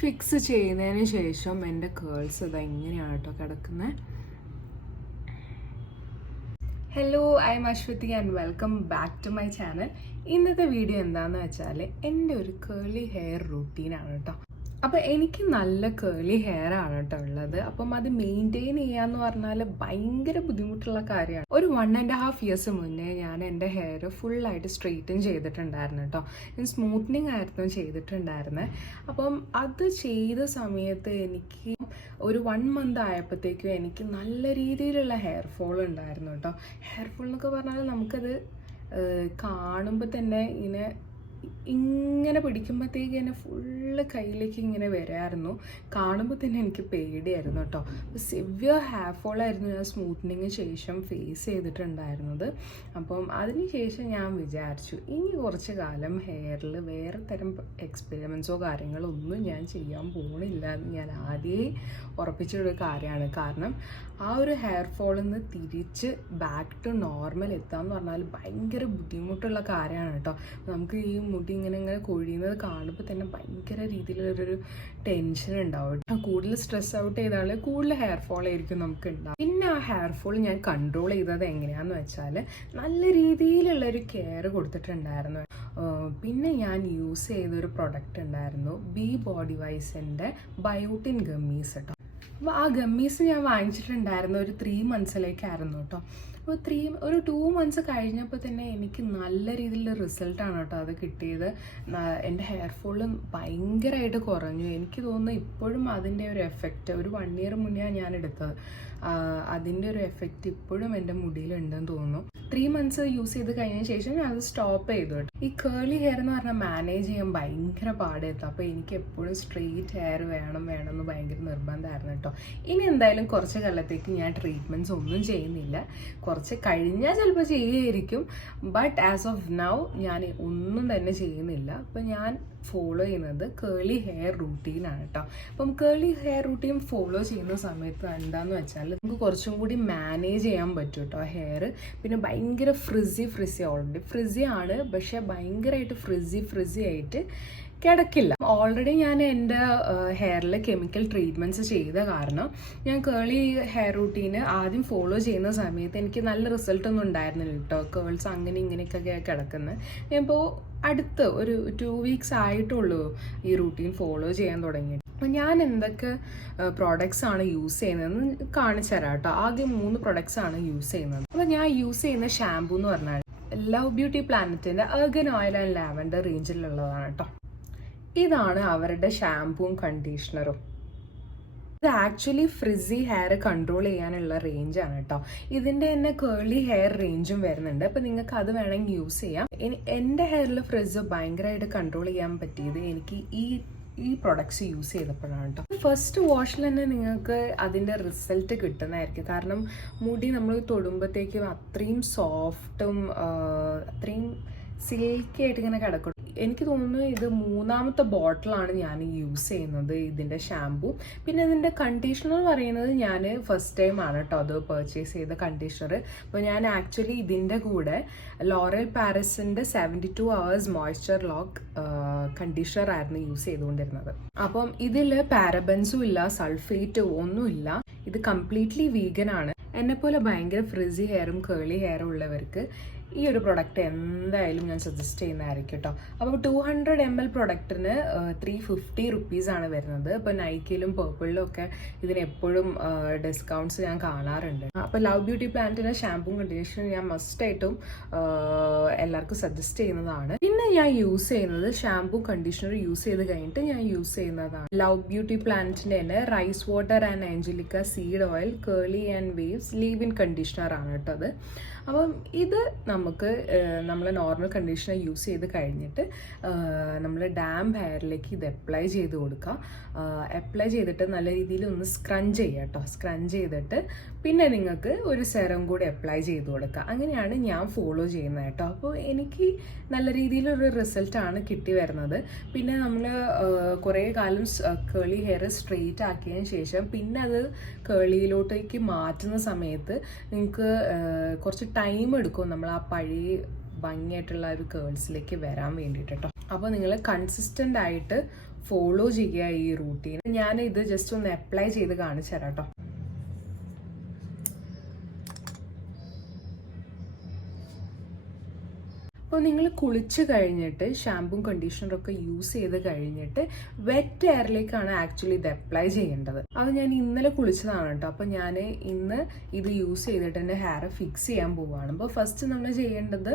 Fix ചെയ്യുന്നതിന് ശേഷം എൻ്റെ കേൾസ് ഇതാ ഇങ്ങനെയാണ് കേട്ടോ കിടക്കുന്നത്. Hello, I'm Ashwathy and welcome back to my channel. ഇന്നത്തെ വീഡിയോ എന്താണെന്ന് വെച്ചാൽ എൻ്റെ ഒരു കേളി ഹെയർ റൂട്ടീനാണ് കേട്ടോ. അപ്പോൾ എനിക്ക് നല്ല കേളി ഹെയർ ആണ് കേട്ടോ ഉള്ളത്. അപ്പം അത് മെയിൻറ്റെയിൻ ചെയ്യാന്ന് പറഞ്ഞാൽ ഭയങ്കര ബുദ്ധിമുട്ടുള്ള കാര്യമാണ്. ഒരു 1.5 ഇയേഴ്സ് മുന്നേ ഞാൻ എൻ്റെ ഹെയർ ഫുള്ളായിട്ട് സ്ട്രെയിറ്റൻ ചെയ്തിട്ടുണ്ടായിരുന്നു കേട്ടോ. ഞാൻ സ്മൂത്തനിങ് ആയിരുന്നു ചെയ്തിട്ടുണ്ടായിരുന്നത്. അപ്പം അത് ചെയ്ത സമയത്ത് എനിക്ക് ഒരു 1 മന്ത് ആയപ്പോഴത്തേക്കും എനിക്ക് നല്ല രീതിയിലുള്ള ഹെയർ ഫോൾ ഉണ്ടായിരുന്നു കേട്ടോ. ഹെയർ ഫോൾ എന്നൊക്കെ പറഞ്ഞാൽ നമുക്കത് കാണുമ്പോൾ തന്നെ ഇങ്ങനെ പിടിക്കുമ്പോഴത്തേക്ക് തന്നെ ഫുള്ള് കയ്യിലേക്ക് ഇങ്ങനെ വരായിരുന്നു. കാണുമ്പോൾ തന്നെ എനിക്ക് പേടിയായിരുന്നു കേട്ടോ. സിവിയർ ഹെയർ ഫോളായിരുന്നു ഞാൻ സ്മൂത്തനിങ്ങിന് ശേഷം ഫേസ് ചെയ്തിട്ടുണ്ടായിരുന്നത്. അപ്പം അതിനുശേഷം ഞാൻ വിചാരിച്ചു ഇനി കുറച്ച് കാലം ഹെയറിൽ വേറെ തരം എക്സ്പെരിമെൻറ്റ്സോ കാര്യങ്ങളോ ഒന്നും ഞാൻ ചെയ്യാൻ പോകണില്ല എന്ന് ഞാൻ ആദ്യമേ ഉറപ്പിച്ചൊരു കാര്യമാണ്. കാരണം ആ ഒരു ഹെയർ ഫോളിൽ നിന്ന് തിരിച്ച് ബാക്ക് ടു നോർമൽ എത്താമെന്ന് പറഞ്ഞാൽ ഭയങ്കര ബുദ്ധിമുട്ടുള്ള കാര്യമാണ് കേട്ടോ. നമുക്ക് ഈ മുടി ഇങ്ങനെ കൊഴിയുന്നത് കാണുമ്പോൾ തന്നെ ഭയങ്കര രീതിയിലുള്ളൊരു ടെൻഷൻ ഉണ്ടാവും. കൂടുതൽ സ്ട്രെസ് ഔട്ട് ചെയ്താൽ കൂടുതൽ ഹെയർ ഫോൾ ആയിരിക്കും നമുക്ക് ഉണ്ടാവും. പിന്നെ ആ ഹെയർ ഫോൾ ഞാൻ കൺട്രോൾ ചെയ്തത് എങ്ങനെയാണെന്ന് വെച്ചാൽ നല്ല രീതിയിലുള്ളൊരു കെയർ കൊടുത്തിട്ടുണ്ടായിരുന്നു. പിന്നെ ഞാൻ യൂസ് ചെയ്തൊരു പ്രൊഡക്റ്റ് ഉണ്ടായിരുന്നു, ബി ബോഡി വൈസിൻ്റെ ബയോട്ടിൻ ഗമ്മീസ് കേട്ടോ. അപ്പോൾ ആ ഗമ്മീസ് ഞാൻ വാങ്ങിച്ചിട്ടുണ്ടായിരുന്നു ഒരു 3 മന്ത്സിലേക്കായിരുന്നു കേട്ടോ. അപ്പോൾ ഒരു 2 മന്ത്സ് കഴിഞ്ഞപ്പോൾ തന്നെ എനിക്ക് നല്ല രീതിയിലുള്ള റിസൾട്ടാണ് കേട്ടോ അത് കിട്ടിയത്. എൻ്റെ ഹെയർ ഫോള് ഭയങ്കരമായിട്ട് കുറഞ്ഞു. എനിക്ക് തോന്നുന്നു ഇപ്പോഴും അതിൻ്റെ ഒരു എഫക്റ്റ്, ഒരു 1 ഇയർ മുന്നേ ഞാൻ എടുത്തത്, അതിൻ്റെ ഒരു എഫക്റ്റ് ഇപ്പോഴും എൻ്റെ മുടിയിലുണ്ടെന്ന് തോന്നുന്നു. 3 മന്ത്സ് യൂസ് ചെയ്ത് കഴിഞ്ഞതിന് ശേഷം ഞാൻ അത് സ്റ്റോപ്പ് ചെയ്തു കേട്ടോ. ഈ കേളി ഹെയർ എന്ന് പറഞ്ഞാൽ മാനേജ് ചെയ്യാൻ ഭയങ്കര പാടായിരുന്നു. അപ്പോൾ എനിക്ക് എപ്പോഴും സ്ട്രെയിറ്റ് ഹെയർ വേണമെന്ന് ഭയങ്കര നിർബന്ധമായിരുന്നു കേട്ടോ. ഇനി എന്തായാലും കുറച്ച് കാലത്തേക്ക് ഞാൻ ട്രീറ്റ്മെൻറ്റ്സ് ഒന്നും ചെയ്യുന്നില്ല. കുറച്ച് കഴിഞ്ഞാൽ ചിലപ്പോൾ ചെയ്യുമായിരിക്കും. ബട്ട് ആസ് ഓഫ് നൗ ഞാൻ ഒന്നും തന്നെ ചെയ്യുന്നില്ല. അപ്പോൾ ഞാൻ ഫോളോ ചെയ്യുന്നത് കേളി ഹെയർ റൂട്ടീനാണ് കേട്ടോ. അപ്പം കേളി ഹെയർ റൂട്ടീൻ ഫോളോ ചെയ്യുന്ന സമയത്ത് എന്താണെന്ന് വെച്ചാൽ നമുക്ക് കുറച്ചും കൂടി മാനേജ് ചെയ്യാൻ പറ്റും കേട്ടോ ഹെയർ. പിന്നെ ഭയങ്കര ഫ്രിസി ഓൾറെഡി ഫ്രിസി ആണ്, പക്ഷേ ഭയങ്കരമായിട്ട് ഫ്രിസി ആയിട്ട് കിടക്കില്ല. ഓൾറെഡി ഞാൻ എൻ്റെ ഹെയറിൽ കെമിക്കൽ ട്രീറ്റ്മെൻറ്റ്സ് ചെയ്ത കാരണം ഞാൻ കേളി ഹെയർ റൂട്ടീന് ആദ്യം ഫോളോ ചെയ്യുന്ന സമയത്ത് എനിക്ക് നല്ല റിസൾട്ടൊന്നും ഉണ്ടായിരുന്നില്ല കേട്ടോ. കേൾസ് അങ്ങനെ ഇങ്ങനെയൊക്കെ കിടക്കുന്നത്. ഞാനിപ്പോൾ അടുത്ത് ഒരു 2 വീക്സ് ആയിട്ടുള്ളൂ ഈ റൂട്ടീൻ ഫോളോ ചെയ്യാൻ തുടങ്ങിയിട്ട്. അപ്പോൾ ഞാൻ എന്തൊക്കെ പ്രോഡക്ട്സ് ആണ് യൂസ് ചെയ്യുന്നതെന്ന് കാണിച്ചു തരാം കേട്ടോ. ആദ്യം 3 പ്രോഡക്ട്സ് ആണ് യൂസ് ചെയ്യുന്നത്. അപ്പോൾ ഞാൻ യൂസ് ചെയ്യുന്ന ഷാമ്പൂ എന്ന് പറഞ്ഞാൽ ലവ് ബ്യൂട്ടി പ്ലാനറ്റിൻ്റെ അർഗൻ ഓയിൽ ആൻഡ് ലാവൻഡർ റേഞ്ചിലുള്ളതാണ് കേട്ടോ. ഇതാണ് അവരുടെ ഷാമ്പൂവും കണ്ടീഷണറും. ഇത് ആക്ച്വലി ഫ്രിസി ഹെയർ കൺട്രോൾ ചെയ്യാനുള്ള റേഞ്ചാണ് കേട്ടോ. ഇതിൻ്റെ തന്നെ കേളി ഹെയർ റേഞ്ചും വരുന്നുണ്ട്. അപ്പോൾ നിങ്ങൾക്ക് അത് വേണമെങ്കിൽ യൂസ് ചെയ്യാം. എൻ്റെ ഹെയറിൽ ഫ്രിസ് ഭയങ്കരമായിട്ട് കൺട്രോൾ ചെയ്യാൻ പറ്റിയത് എനിക്ക് ഈ പ്രൊഡക്ട്സ് യൂസ് ചെയ്തപ്പോഴാണ് കേട്ടോ. ഫസ്റ്റ് വാഷിൽ തന്നെ നിങ്ങൾക്ക് അതിൻ്റെ റിസൾട്ട് കിട്ടുന്നതായിരിക്കും. കാരണം മുടി നമ്മൾ തൊടുമ്പോഴത്തേക്കും അത്രയും സോഫ്റ്റും അത്രയും സിൽക്കി ആയിട്ട് ഇങ്ങനെ കിടക്കും. എനിക്ക് തോന്നുന്നു ഇത് 3ാമത്തെ ബോട്ടിലാണ് ഞാൻ യൂസ് ചെയ്യുന്നത് ഇതിൻ്റെ ഷാമ്പൂ. പിന്നെ ഇതിൻ്റെ കണ്ടീഷണർ പറയുന്നത് ഞാൻ ഫസ്റ്റ് ടൈം ആണ് കേട്ടോ അത് പർച്ചേസ് ചെയ്ത കണ്ടീഷണർ. അപ്പോൾ ഞാൻ ആക്ച്വലി ഇതിൻ്റെ കൂടെ ലോറൽ പാരിസിൻ്റെ 72 hours മോയ്സ്ചർ ലോക്ക് കണ്ടീഷണർ ആയിരുന്നു യൂസ് ചെയ്തുകൊണ്ടിരുന്നത്. അപ്പം ഇതിൽ പാരബൻസും ഇല്ല, സൾഫേറ്റ് ഒന്നുമില്ല. ഇത് കംപ്ലീറ്റ്ലി വീഗൻ ആണ്. എന്നെപ്പോലെ ഭയങ്കര ഫ്രിസി ഹെയറും കേളി ഹെയറും ഉള്ളവർക്ക് ഈ ഒരു പ്രൊഡക്റ്റ് എന്തായാലും ഞാൻ സജസ്റ്റ് ചെയ്യുന്നതായിരിക്കും കേട്ടോ. അപ്പോൾ 200 ml പ്രൊഡക്റ്റിന് 350 റുപ്പീസാണ് വരുന്നത്. ഇപ്പോൾ നൈക്കിയിലും പേർപ്പിളിലും ഒക്കെ ഇതിന് എപ്പോഴും ഡിസ്കൗണ്ട്സ് ഞാൻ കാണാറുണ്ട്. അപ്പോൾ ലവ് ബ്യൂട്ടി പ്ലാനറ്റിൻ്റെ ഷാമ്പൂ കണ്ടീഷണർ ഞാൻ മസ്റ്റായിട്ടും എല്ലാവർക്കും സജസ്റ്റ് ചെയ്യുന്നതാണ്. പിന്നെ ഞാൻ യൂസ് ചെയ്യുന്നത് ഷാമ്പൂ കണ്ടീഷണർ യൂസ് ചെയ്ത് കഴിഞ്ഞിട്ട് ഞാൻ യൂസ് ചെയ്യുന്നതാണ് ലവ് ബ്യൂട്ടി പ്ലാനറ്റിൻ്റെ തന്നെ rice water and angelica seed oil curly and waves leave in conditioner ആണ് കേട്ടോ അത്. അപ്പം ഇത് നമുക്ക് നമ്മൾ നോർമൽ കണ്ടീഷണർ യൂസ് ചെയ്ത് കഴിഞ്ഞിട്ട് നമ്മൾ ഡാം ഹെയറിലേക്ക് ഇത് അപ്ലൈ ചെയ്ത് കൊടുക്കുക. അപ്ലൈ ചെയ്തിട്ട് നല്ല രീതിയിൽ ഒന്ന് സ്ക്രഞ്ച് ചെയ്യുക കേട്ടോ. സ്ക്രഞ്ച് ചെയ്തിട്ട് പിന്നെ നിങ്ങൾക്ക് ഒരു സെറം കൂടി അപ്ലൈ ചെയ്ത് കൊടുക്കുക. അങ്ങനെയാണ് ഞാൻ ഫോളോ ചെയ്യുന്നത് കേട്ടോ. അപ്പോൾ എനിക്ക് നല്ല രീതിയിലൊരു റിസൾട്ടാണ് കിട്ടി വരുന്നത്. പിന്നെ നമ്മൾ കുറേ കാലം കേളി ഹെയർ സ്ട്രെയിറ്റ് ആക്കിയതിന് ശേഷം പിന്നെ അത് കേളിയിലോട്ടേക്ക് മാറ്റുന്ന സമയത്ത് നിങ്ങൾക്ക് കുറച്ച് ടൈം എടുക്കും നമ്മൾ ആ പഴയ ഭംഗിയായിട്ടുള്ള ഒരു കേൾസിലേക്ക് വരാൻ വേണ്ടിയിട്ട് കേട്ടോ. അപ്പോൾ നിങ്ങൾ കൺസിസ്റ്റൻ്റ് ആയിട്ട് ഫോളോ ചെയ്യുക ഈ റൂട്ടീൻ. ഞാൻ ഇത് ജസ്റ്റ് ഒന്ന് അപ്ലൈ ചെയ്ത് കാണിച്ചു തരാം കേട്ടോ. അപ്പോൾ നിങ്ങൾ കുളിച്ച് കഴിഞ്ഞിട്ട് ഷാമ്പും കണ്ടീഷണറൊക്കെ യൂസ് ചെയ്ത് കഴിഞ്ഞിട്ട് വെറ്റ് എയറിലേക്കാണ് ആക്ച്വലി ഇത് അപ്ലൈ ചെയ്യേണ്ടത്. അത് ഞാൻ ഇന്നലെ കുളിച്ചതാണ് കേട്ടോ. അപ്പോൾ ഞാൻ ഇന്ന് ഇത് യൂസ് ചെയ്തിട്ട് എൻ്റെ ഹെയർ ഫിക്സ് ചെയ്യാൻ പോവുകയാണ്. അപ്പോൾ ഫസ്റ്റ് നമ്മൾ ചെയ്യേണ്ടത്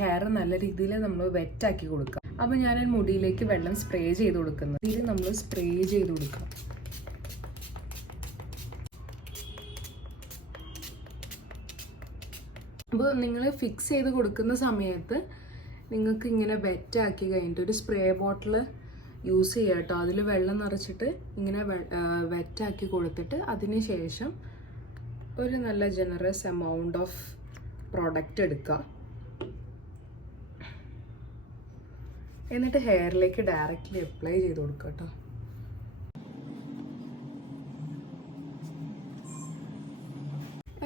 ഹെയർ നല്ല രീതിയിൽ നമ്മൾ വെറ്റാക്കി കൊടുക്കുക. അപ്പോൾ ഞാൻ മുടിയിലേക്ക് വെള്ളം സ്പ്രേ ചെയ്ത് കൊടുക്കുന്നത്. ഇതിൽ നമ്മൾ സ്പ്രേ ചെയ്ത് കൊടുക്കണം. അപ്പോൾ നിങ്ങൾ ഫിക്സ് ചെയ്ത് കൊടുക്കുന്ന സമയത്ത് നിങ്ങൾക്ക് ഇങ്ങനെ വെറ്റാക്കി കഴിഞ്ഞിട്ട് ഒരു സ്പ്രേ ബോട്ടിൽ യൂസ് ചെയ്യുക കേട്ടോ. അതിൽ വെള്ളം നിറച്ചിട്ട് ഇങ്ങനെ വെറ്റാക്കി കൊടുത്തിട്ട് അതിന് ശേഷം ഒരു നല്ല ജനറസ് എമൗണ്ട് ഓഫ് പ്രോഡക്റ്റ് എടുക്കുക. എന്നിട്ട് ഹെയറിലേക്ക് ഡയറക്റ്റ്ലി അപ്ലൈ ചെയ്ത് കൊടുക്കുക കേട്ടോ.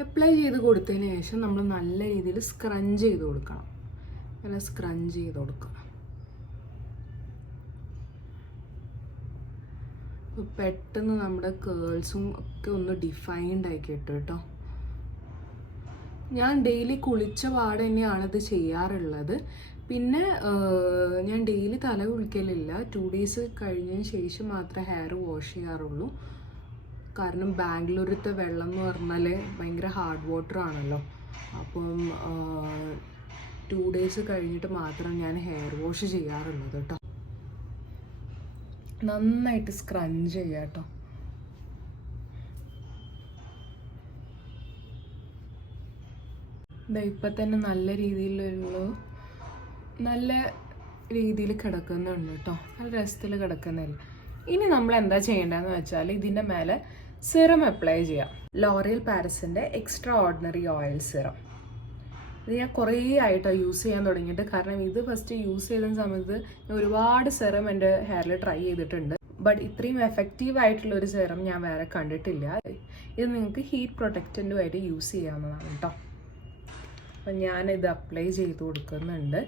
അപ്ലൈ ചെയ്ത് കൊടുത്തതിന് ശേഷം നമ്മൾ നല്ല രീതിയിൽ സ്ക്രഞ്ച് ചെയ്ത് കൊടുക്കണം. അങ്ങനെ സ്ക്രഞ്ച് ചെയ്ത് കൊടുക്കുക. അപ്പോൾ പെട്ടെന്ന് നമ്മുടെ കേൾസും ഒക്കെ ഒന്ന് ഡിഫൈൻഡ് ആയി കിട്ടും കേട്ടോ. ഞാൻ ഡെയിലി കുളിച്ച പാട് തന്നെയാണ് ഇത് ചെയ്യാറുള്ളത്. പിന്നെ ഞാൻ ഡെയിലി തല കുളിക്കലില്ല. 2 days കഴിഞ്ഞതിന് ശേഷം മാത്രമേ ഹെയർ വാഷ് ചെയ്യാറുള്ളൂ. കാരണം ബാംഗ്ലൂരത്തെ വെള്ളം എന്ന് പറഞ്ഞാൽ ഭയങ്കര ഹാർഡ് വാട്ടർ ആണല്ലോ. അപ്പം 2 days കഴിഞ്ഞിട്ട് മാത്രം ഞാൻ ഹെയർ വാഷ് ചെയ്യാറുള്ളത് കേട്ടോ. നന്നായിട്ട് സ്ക്രഞ്ച് ചെയ്യുക കേട്ടോ. ഇപ്പം തന്നെ നല്ല രീതിയിൽ കിടക്കുന്നുണ്ട് കേട്ടോ. നല്ല രസത്തിൽ കിടക്കുന്നില്ല. ഇനി നമ്മൾ എന്താ ചെയ്യേണ്ടതെന്ന് വെച്ചാൽ ഇതിൻ്റെ മേലെ സിറം അപ്ലൈ ചെയ്യാം. ലോറിയൽ പാരിസിൻ്റെ എക്സ്ട്രാ ഓർഡിനറി ഓയിൽ സിറം. ഇത് ഞാൻ കുറേ ആയിട്ടാണ് യൂസ് ചെയ്യാൻ തുടങ്ങിയിട്ട്. കാരണം ഇത് ഫസ്റ്റ് യൂസ് ചെയ്ത സമയത്ത് ഞാൻ ഒരുപാട് സിറം എൻ്റെ ഹെയറിൽ ട്രൈ ചെയ്തിട്ടുണ്ട്. ബട്ട് ഇത്രയും എഫക്റ്റീവ് ആയിട്ടുള്ളൊരു സിറം ഞാൻ വേറെ കണ്ടിട്ടില്ല. ഇത് നിങ്ങൾക്ക് ഹീറ്റ് പ്രൊട്ടക്റ്റൻറ്റുമായിട്ട് യൂസ് ചെയ്യാവുന്നതാണ് കേട്ടോ. അപ്പം ഞാനിത് അപ്ലൈ ചെയ്ത് കൊടുക്കുന്നുണ്ട്.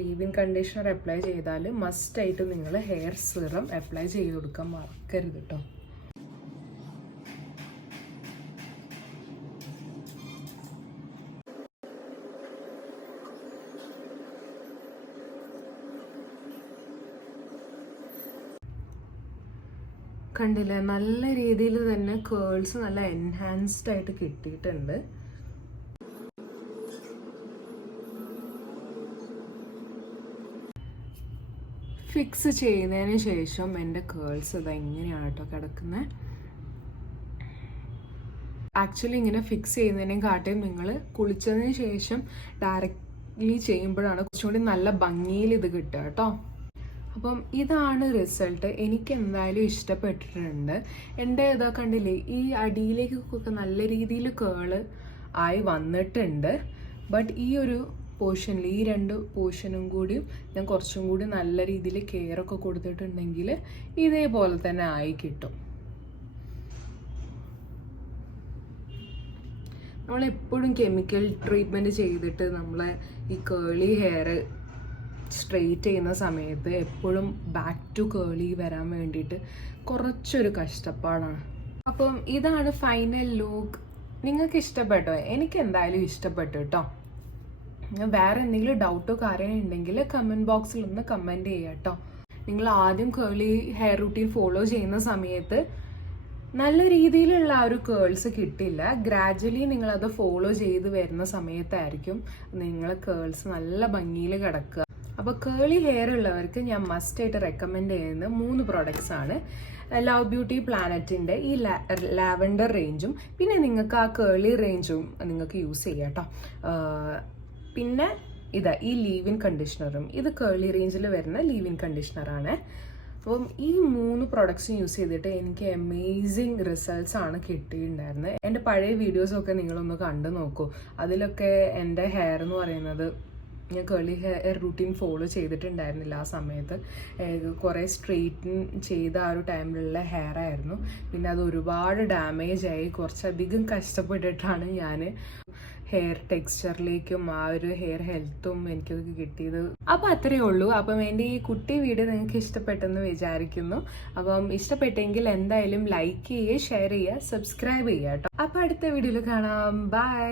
ലീവ്-ഇൻ കണ്ടീഷണർ അപ്ലൈ ചെയ്താൽ മസ്റ്റായിട്ട് നിങ്ങൾ ഹെയർ സിറം അപ്ലൈ ചെയ്ത് കൊടുക്കാൻ മറക്കരുത് കേട്ടോ. കണ്ടില്ലേ, നല്ല രീതിയിൽ തന്നെ കേൾസ് നല്ല എൻഹാൻസ്ഡ് ആയിട്ട് കിട്ടിയിട്ടുണ്ട്. ഫിക്സ് ചെയ്തതിന് ശേഷം എൻ്റെ കേൾസ് ഇത് എങ്ങനെയാണ് കേട്ടോ കിടക്കുന്നത്. ആക്ച്വലി ഇങ്ങനെ ഫിക്സ് ചെയ്യുന്നതിനേയും കാട്ടിയും നിങ്ങൾ കുളിച്ചതിന് ശേഷം ഡയറക്റ്റ്ലി ചെയ്യുമ്പോഴാണ് കുറച്ചുകൂടി നല്ല ഭംഗിയിൽ ഇത് കിട്ടുക കേട്ടോ. അപ്പം ഇതാണ് റിസൾട്ട്. എനിക്ക് എന്തായാലും ഇഷ്ടപ്പെട്ടിട്ടുണ്ട്. എൻ്റെ ഇതാ കണ്ടില്ലേ, ഈ അടിയിലേക്കൊക്കെ നല്ല രീതിയിൽ കേള് ആയി വന്നിട്ടുണ്ട്. ബട്ട് ഈ ഒരു പോർഷനിൽ, ഈ 2 പോർഷനും കൂടിയും ഞാൻ കുറച്ചും കൂടി നല്ല രീതിയിൽ കെയർ ഒക്കെ കൊടുത്തിട്ടുണ്ടെങ്കിൽ ഇതേപോലെ തന്നെ ആയി കിട്ടും. നമ്മളെപ്പോഴും കെമിക്കൽ ട്രീറ്റ്മെൻറ്റ് ചെയ്തിട്ട് നമ്മളെ ഈ കേളി ഹെയർ സ്ട്രെയിറ്റ് ചെയ്യുന്ന സമയത്ത് എപ്പോഴും ബാക്ക് ടു കേളി വരാൻ വേണ്ടിയിട്ട് കുറച്ചൊരു കഷ്ടപ്പാടാണ്. അപ്പം ഇതാണ് ഫൈനൽ ലുക്ക്. നിങ്ങൾക്ക് ഇഷ്ടപ്പെട്ടോ? എനിക്ക് എന്തായാലും ഇഷ്ടപ്പെട്ടു കേട്ടോ. വേറെ എന്തെങ്കിലും ഡൗട്ടോ കാര്യമോ ഉണ്ടെങ്കിൽ കമൻറ്റ് ബോക്സിൽ ഒന്ന് കമൻറ്റ് ചെയ്യുക കേട്ടോ. നിങ്ങൾ ആദ്യം കേളി ഹെയർ റൂട്ടീൻ ഫോളോ ചെയ്യുന്ന സമയത്ത് നല്ല രീതിയിലുള്ള ആ ഒരു കേൾസ് കിട്ടില്ല. ഗ്രാജ്വലി നിങ്ങളത് ഫോളോ ചെയ്ത് വരുന്ന സമയത്തായിരിക്കും നിങ്ങൾ കേൾസ് നല്ല ഭംഗിയിൽ കിടക്കുക. അപ്പോൾ കേളി ഹെയർ ഉള്ളവർക്ക് ഞാൻ മസ്റ്റായിട്ട് റെക്കമെൻഡ് ചെയ്യുന്ന 3 പ്രോഡക്റ്റ്സ് ആണ്. ലവ് ബ്യൂട്ടി പ്ലാനറ്റിൻ്റെ ഈ ലാവൻഡർ റേഞ്ചും പിന്നെ നിങ്ങൾക്ക് ആ കേളി റേഞ്ചും നിങ്ങൾക്ക് യൂസ് ചെയ്യാം കേട്ടോ. പിന്നെ ഇതാ ഈ ലീവ്-ഇൻ കണ്ടീഷണറും, ഇത് കേളി റേഞ്ചിൽ വരുന്ന ലീവ്-ഇൻ കണ്ടീഷണറാണ്. അപ്പം ഈ 3 പ്രോഡക്ട്സും യൂസ് ചെയ്തിട്ട് എനിക്ക് അമേസിങ് റിസൾട്ട്സ് ആണ് കിട്ടിയിട്ടുണ്ടായിരുന്നത്. എൻ്റെ പഴയ വീഡിയോസൊക്കെ നിങ്ങളൊന്ന് കണ്ടു നോക്കൂ. അതിലൊക്കെ എൻ്റെ ഹെയർ എന്ന് പറയുന്നത് ഞാൻ കേളി ഹെയർ റൂട്ടീൻ ഫോളോ ചെയ്തിട്ടുണ്ടായിരുന്നില്ല. ആ സമയത്ത് കുറേ സ്ട്രെയിറ്റൻ ചെയ്ത ആ ഒരു ടൈമിലുള്ള ഹെയർ ആയിരുന്നു. പിന്നെ അത് ഒരുപാട് ഡാമേജ് ആയി. കുറച്ചധികം കഷ്ടപ്പെട്ടിട്ടാണ് ഞാൻ ഹെയർ ടെക്സ്ചറിലേക്കും ആ ഒരു ഹെയർ ഹെൽത്തും എനിക്കൊക്കെ കിട്ടിയത്. അപ്പോൾ അത്രയേ ഉള്ളൂ. അപ്പം എൻ്റെ ഈ കുട്ടി വീഡിയോ നിങ്ങൾക്ക് ഇഷ്ടപ്പെട്ടെന്ന് വിചാരിക്കുന്നു. അപ്പം ഇഷ്ടപ്പെട്ടെങ്കിൽ എന്തായാലും ലൈക്ക് ചെയ്യുക, ഷെയർ ചെയ്യുക, സബ്സ്ക്രൈബ് ചെയ്യുക കേട്ടോ. അപ്പോൾ അടുത്ത വീഡിയോയിൽ കാണാം. ബൈ.